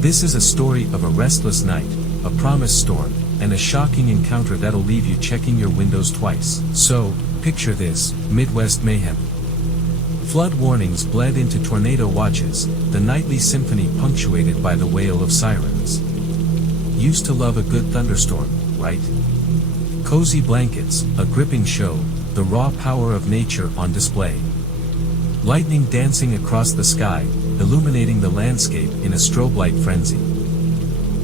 This is a story of a restless night, a promised storm, and a shocking encounter that'll leave you checking your windows twice. So, picture this, Midwest mayhem. Flood warnings bled into tornado watches, the nightly symphony punctuated by the wail of sirens. Used to love a good thunderstorm, right? Cozy blankets, a gripping show, the raw power of nature on display. Lightning dancing across the sky, illuminating the landscape in a strobe-light frenzy.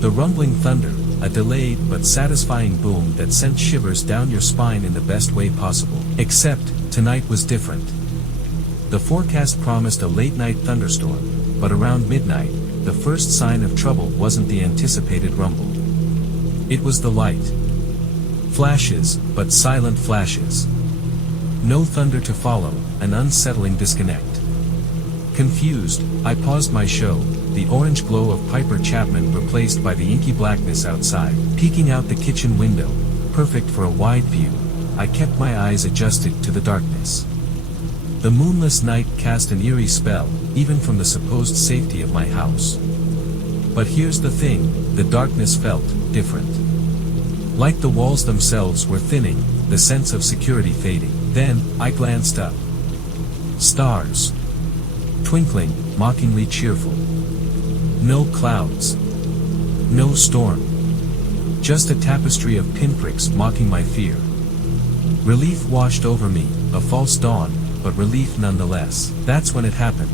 The rumbling thunder, a delayed but satisfying boom that sent shivers down your spine in the best way possible. Except, tonight was different. The forecast promised a late-night thunderstorm, but around midnight, the first sign of trouble wasn't the anticipated rumble. It was the light. Flashes, but silent flashes. No thunder to follow, an unsettling disconnect. Confused, I paused my show, the orange glow of Piper Chapman replaced by the inky blackness outside. Peeking out the kitchen window, perfect for a wide view, I kept my eyes adjusted to the darkness. The moonless night cast an eerie spell, even from the supposed safety of my house. But here's the thing, the darkness felt different. Like the walls themselves were thinning, the sense of security fading. Then, I glanced up. Stars. Twinkling, mockingly cheerful. No clouds. No storm. Just a tapestry of pinpricks mocking my fear. Relief washed over me, a false dawn, but relief nonetheless. That's when it happened.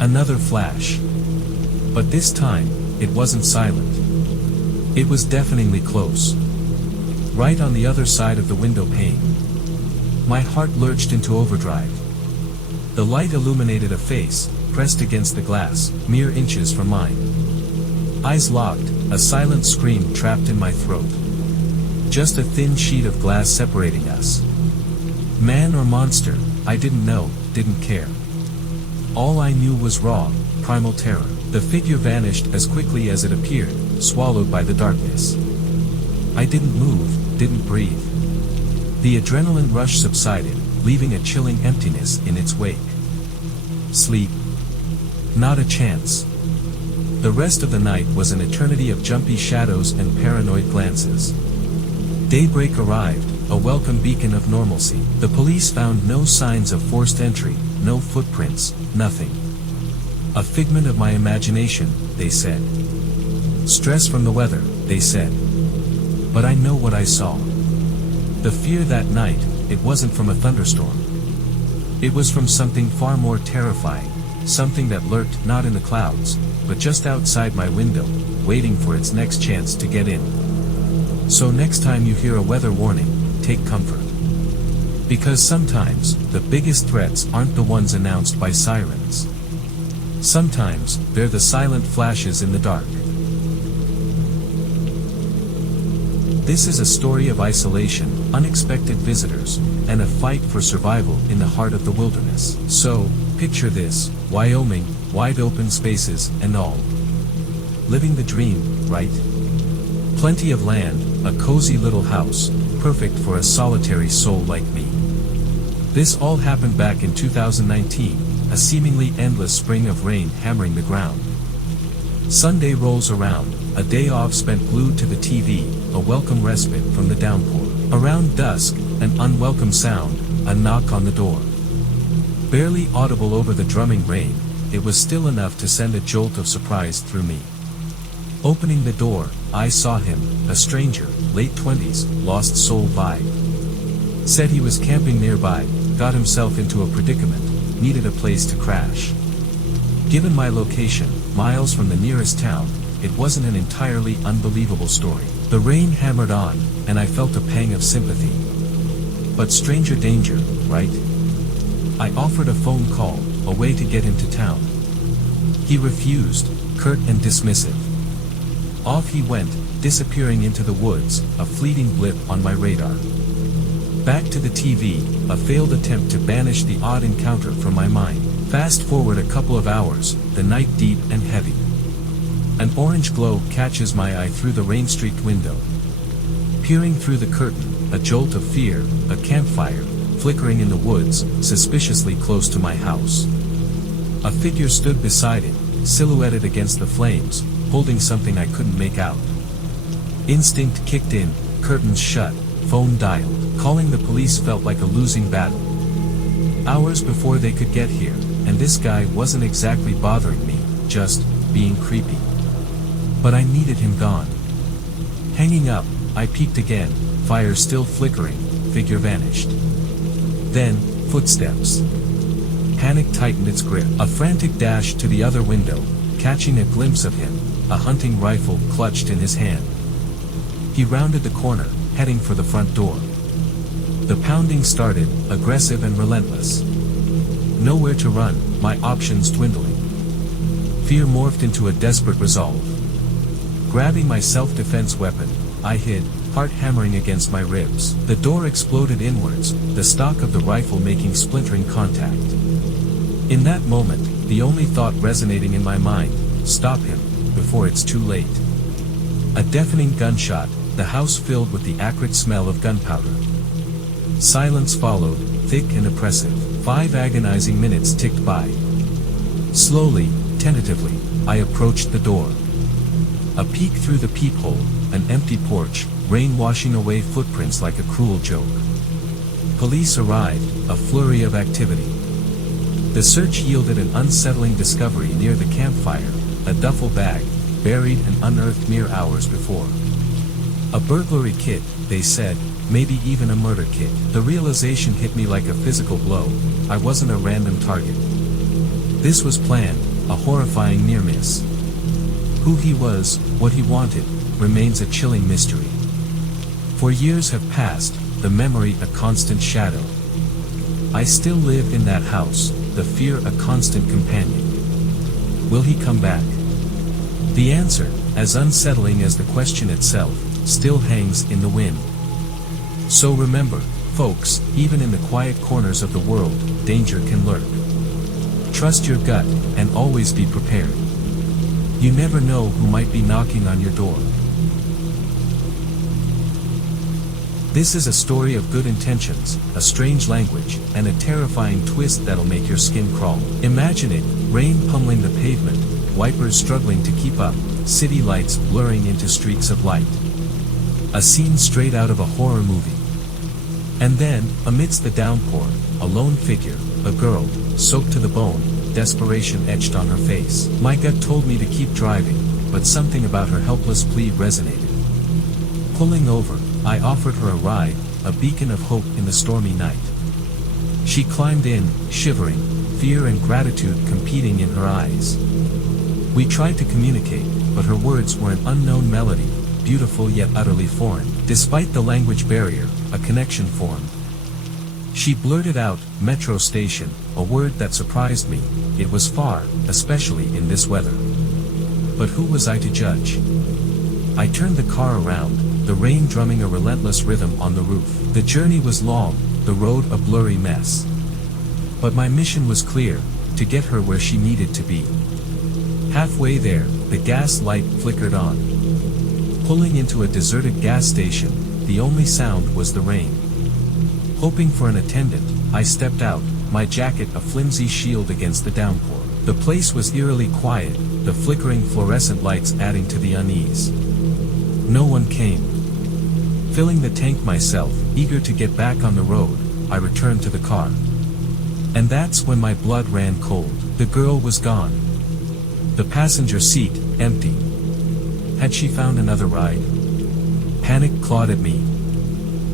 Another flash. But this time, it wasn't silent. It was deafeningly close. Right on the other side of the window pane. My heart lurched into overdrive. The light illuminated a face, pressed against the glass, mere inches from mine. Eyes locked, a silent scream trapped in my throat. Just a thin sheet of glass separating us. Man or monster, I didn't know, didn't care. All I knew was raw, primal terror. The figure vanished as quickly as it appeared, swallowed by the darkness. I didn't move, didn't breathe. The adrenaline rush subsided, leaving a chilling emptiness in its wake. Sleep? Not a chance. The rest of the night was an eternity of jumpy shadows and paranoid glances. Daybreak arrived, a welcome beacon of normalcy. The police found no signs of forced entry, no footprints, nothing. A figment of my imagination, they said. Stress from the weather, they said. But I know what I saw. The fear that night, it wasn't from a thunderstorm. It was from something far more terrifying, something that lurked not in the clouds, but just outside my window, waiting for its next chance to get in. So next time you hear a weather warning, take comfort. Because sometimes, the biggest threats aren't the ones announced by sirens. Sometimes, they're the silent flashes in the dark. This is a story of isolation, unexpected visitors, and a fight for survival in the heart of the wilderness. So, picture this, Wyoming, wide open spaces, and all. Living the dream, right? Plenty of land, a cozy little house, perfect for a solitary soul like me. This all happened back in 2019, a seemingly endless spring of rain hammering the ground. Sunday rolls around, a day off spent glued to the TV, a welcome respite from the downpour. Around dusk, an unwelcome sound, a knock on the door. Barely audible over the drumming rain, it was still enough to send a jolt of surprise through me. Opening the door, I saw him, a stranger, late 20s, lost soul vibe. Said he was camping nearby, got himself into a predicament, needed a place to crash. Given my location, miles from the nearest town, it wasn't an entirely unbelievable story. The rain hammered on, and I felt a pang of sympathy. But stranger danger, right? I offered a phone call, a way to get him to town. He refused, curt and dismissive. Off he went, disappearing into the woods, a fleeting blip on my radar. Back to the TV, a failed attempt to banish the odd encounter from my mind. Fast forward a couple of hours, the night deep and heavy. An orange glow catches my eye through the rain-streaked window. Peering through the curtain, a jolt of fear, a campfire, flickering in the woods, suspiciously close to my house. A figure stood beside it, silhouetted against the flames, holding something I couldn't make out. Instinct kicked in, curtains shut, phone dialed. Calling the police felt like a losing battle. Hours before they could get here, and this guy wasn't exactly bothering me, just being creepy. But I needed him gone. Hanging up, I peeked again, fire still flickering, figure vanished. Then, footsteps. Panic tightened its grip. A frantic dash to the other window, catching a glimpse of him, a hunting rifle clutched in his hand. He rounded the corner, heading for the front door. The pounding started, aggressive and relentless. Nowhere to run, my options dwindling. Fear morphed into a desperate resolve. Grabbing my self-defense weapon, I hid, heart hammering against my ribs. The door exploded inwards, the stock of the rifle making splintering contact. In that moment, the only thought resonating in my mind, stop him, before it's too late. A deafening gunshot, the house filled with the acrid smell of gunpowder. Silence followed, thick and oppressive. 5 agonizing minutes ticked by. Slowly, tentatively, I approached the door. A peek through the peephole, an empty porch, rain washing away footprints like a cruel joke. Police arrived, a flurry of activity. The search yielded an unsettling discovery near the campfire, a duffel bag, buried and unearthed mere hours before. A burglary kit, they said, maybe even a murder kit. The realization hit me like a physical blow. I wasn't a random target. This was planned, a horrifying near miss. Who he was, what he wanted, remains a chilling mystery. For years have passed, the memory a constant shadow. I still live in that house, the fear a constant companion. Will he come back? The answer, as unsettling as the question itself, still hangs in the wind. So remember, folks, even in the quiet corners of the world, danger can lurk. Trust your gut, and always be prepared. You never know who might be knocking on your door. This is a story of good intentions, a strange language, and a terrifying twist that'll make your skin crawl. Imagine it, rain pummeling the pavement, wipers struggling to keep up, city lights blurring into streaks of light. A scene straight out of a horror movie. And then, amidst the downpour, a lone figure, a girl, soaked to the bone, desperation etched on her face. My gut told me to keep driving, but something about her helpless plea resonated. Pulling over, I offered her a ride, a beacon of hope in the stormy night. She climbed in, shivering, fear and gratitude competing in her eyes. We tried to communicate, but her words were an unknown melody, beautiful yet utterly foreign. Despite the language barrier, a connection formed. She blurted out, "Metro station," a word that surprised me. It was far, especially in this weather. But who was I to judge? I turned the car around, the rain drumming a relentless rhythm on the roof. The journey was long, the road a blurry mess. But my mission was clear, to get her where she needed to be. Halfway there, the gas light flickered on. Pulling into a deserted gas station, the only sound was the rain. Hoping for an attendant, I stepped out, my jacket a flimsy shield against the downpour. The place was eerily quiet, the flickering fluorescent lights adding to the unease. No one came. Filling the tank myself, eager to get back on the road, I returned to the car. And that's when my blood ran cold. The girl was gone. The passenger seat, empty. Had she found another ride? Panic clawed at me.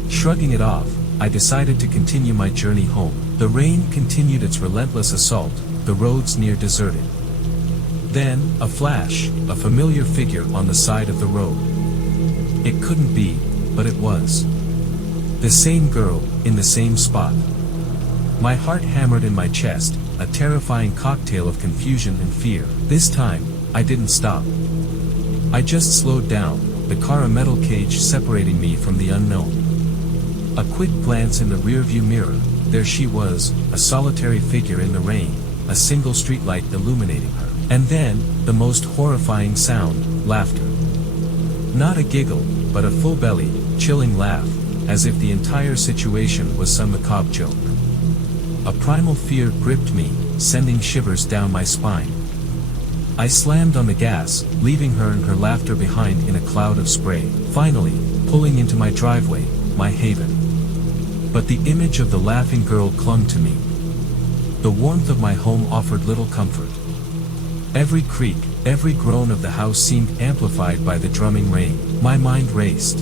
Shrugging it off, I decided to continue my journey home. The rain continued its relentless assault, the roads near deserted. Then, a flash, a familiar figure on the side of the road. It couldn't be, but it was. The same girl, in the same spot. My heart hammered in my chest, a terrifying cocktail of confusion and fear. This time, I didn't stop. I just slowed down, the car a metal cage separating me from the unknown. A quick glance in the rearview mirror, there she was, a solitary figure in the rain, a single streetlight illuminating her. And then, the most horrifying sound, laughter. Not a giggle, but a full-belly, chilling laugh, as if the entire situation was some macabre joke. A primal fear gripped me, sending shivers down my spine. I slammed on the gas, leaving her and her laughter behind in a cloud of spray, finally, pulling into my driveway, my haven. But the image of the laughing girl clung to me. The warmth of my home offered little comfort. Every creak, every groan of the house seemed amplified by the drumming rain. My mind raced.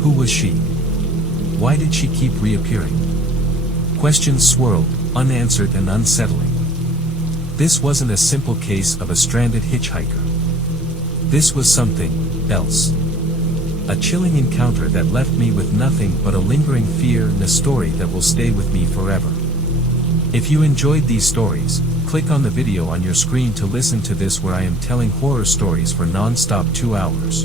Who was she? Why did she keep reappearing? Questions swirled, unanswered and unsettling. This wasn't a simple case of a stranded hitchhiker. This was something else. A chilling encounter that left me with nothing but a lingering fear and a story that will stay with me forever. If you enjoyed these stories, click on the video on your screen to listen to this where I am telling horror stories for non-stop 2 hours.